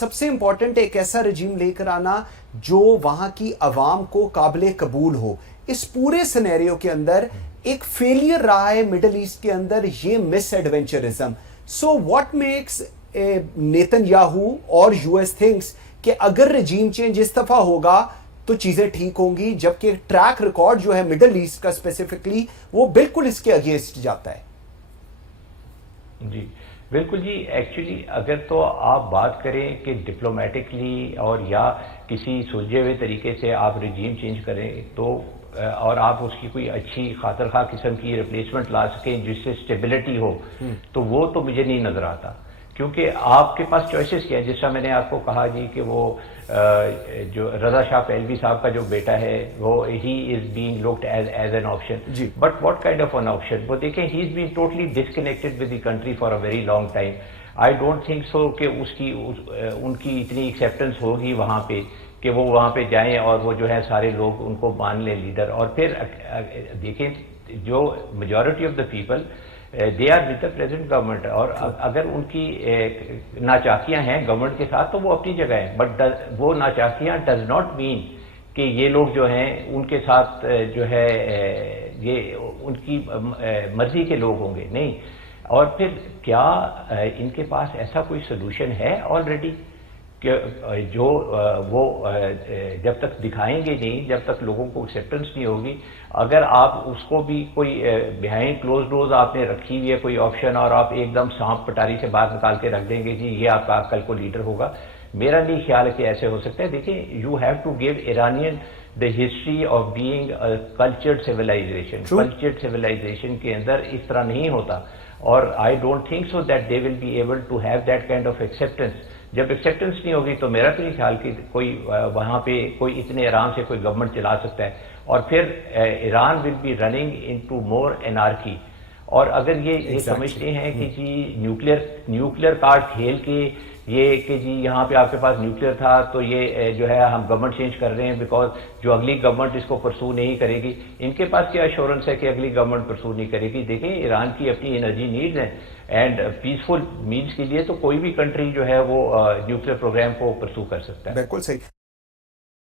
سب سے امپورٹنٹ ایک ایسا رجیم لے کر آنا جو وہاں کی عوام کو قابل قبول ہو. اس پورے سینیریو کے اندر ایک فیلئر رہا ہے مڈل ایسٹ کے اندر یہ misadventurism. So what makes Netanyahu اور یو ایس تھنکس کہ اگر رجیم چینج اس دفعہ ہوگا تو چیزیں ٹھیک ہوں گی، جبکہ ٹریک ریکارڈ جو ہے مڈل ایسٹ کا اسپیسیفکلی وہ بالکل اس کے اگینسٹ جاتا ہے. جی بالکل جی. ایکچولی اگر تو آپ بات کریں کہ ڈپلومیٹکلی اور یا کسی سلجھے ہوئے طریقے سے آپ رجیم چینج کریں تو اور آپ اس کی کوئی اچھی خاطر خواہ قسم کی ریپلیسمنٹ لا سکیں جس سے اسٹیبلٹی ہو، تو وہ تو مجھے نہیں نظر آتا. کیونکہ آپ کے پاس چوائسز کیا ہے، جس طرح میں نے آپ کو کہا جی کہ وہ جو رضا شاہ پہلوی صاحب کا جو بیٹا ہے وہ ہی is being looked as an option. But what kind of an option? وہ دیکھیں ہی is been totally disconnected with the country for a very long time. I don't think so کہ ان کی اتنی ایکسیپٹنس ہوگی وہاں پہ کہ وہ وہاں پہ جائیں اور وہ جو ہے سارے لوگ ان کو مان لیں لیڈر. اور پھر دیکھیں جو majority of the people they are with the present government, اور اگر ان کی ناچاکیاں ہیں گورنمنٹ کے ساتھ تو وہ اپنی جگہ ہیں. بٹ وہ ناچاکیاں ڈز ناٹ مین کہ یہ لوگ جو ہیں ان کے ساتھ جو ہے یہ ان کی مرضی کے لوگ ہوں گے، نہیں. اور پھر کیا ان کے پاس ایسا کوئی سلوشن ہے آلریڈی کہ جو وہ جب تک دکھائیں گے نہیں، جب تک لوگوں کو ایکسیپٹنس نہیں ہوگی، اگر آپ اس کو بھی کوئی بیہائنڈ کلوز ڈورز آپ نے رکھی ہوئی ہے کوئی آپشن اور آپ ایک دم سانپ پٹاری سے باہر نکال کے رکھ دیں گے جی یہ آپ کا کل کو لیڈر ہوگا، میرا نہیں خیال ہے کہ ایسے ہو سکتا ہے. دیکھیں you have to give Iranian the history of being cultured civilization. Cultured civilization کے اندر اس طرح نہیں ہوتا، اور I don't think so that they will be able to have that kind of acceptance. جب ایکسیپٹنس نہیں ہوگی تو میرا تو نہیں خیال کہ کوئی وہاں پہ کوئی اتنے آرام سے کوئی گورنمنٹ چلا سکتا ہے. اور پھر Iran will be running into more anarchy. اور اگر یہ سمجھتے ہیں کہ جی نیوکلیئر کارڈ کھیل کے یہ کہ جی یہاں پہ آپ کے پاس نیوکلیئر تھا تو یہ جو ہے ہم گورنمنٹ چینج کر رہے ہیں بیکاز جو اگلی گورنمنٹ اس کو پرسو نہیں کرے گی، ان کے پاس کیا ایشورنس ہے کہ اگلی گورنمنٹ پرسو نہیں کرے گی؟ دیکھیں ایران کی اپنی انرجی نیڈز ہیں، اینڈ پیسفل مینس کے لیے تو کوئی بھی کنٹری جو ہے وہ نیوکلیئر پروگرام کو پرسو کر سکتا ہے. بالکل صحیح.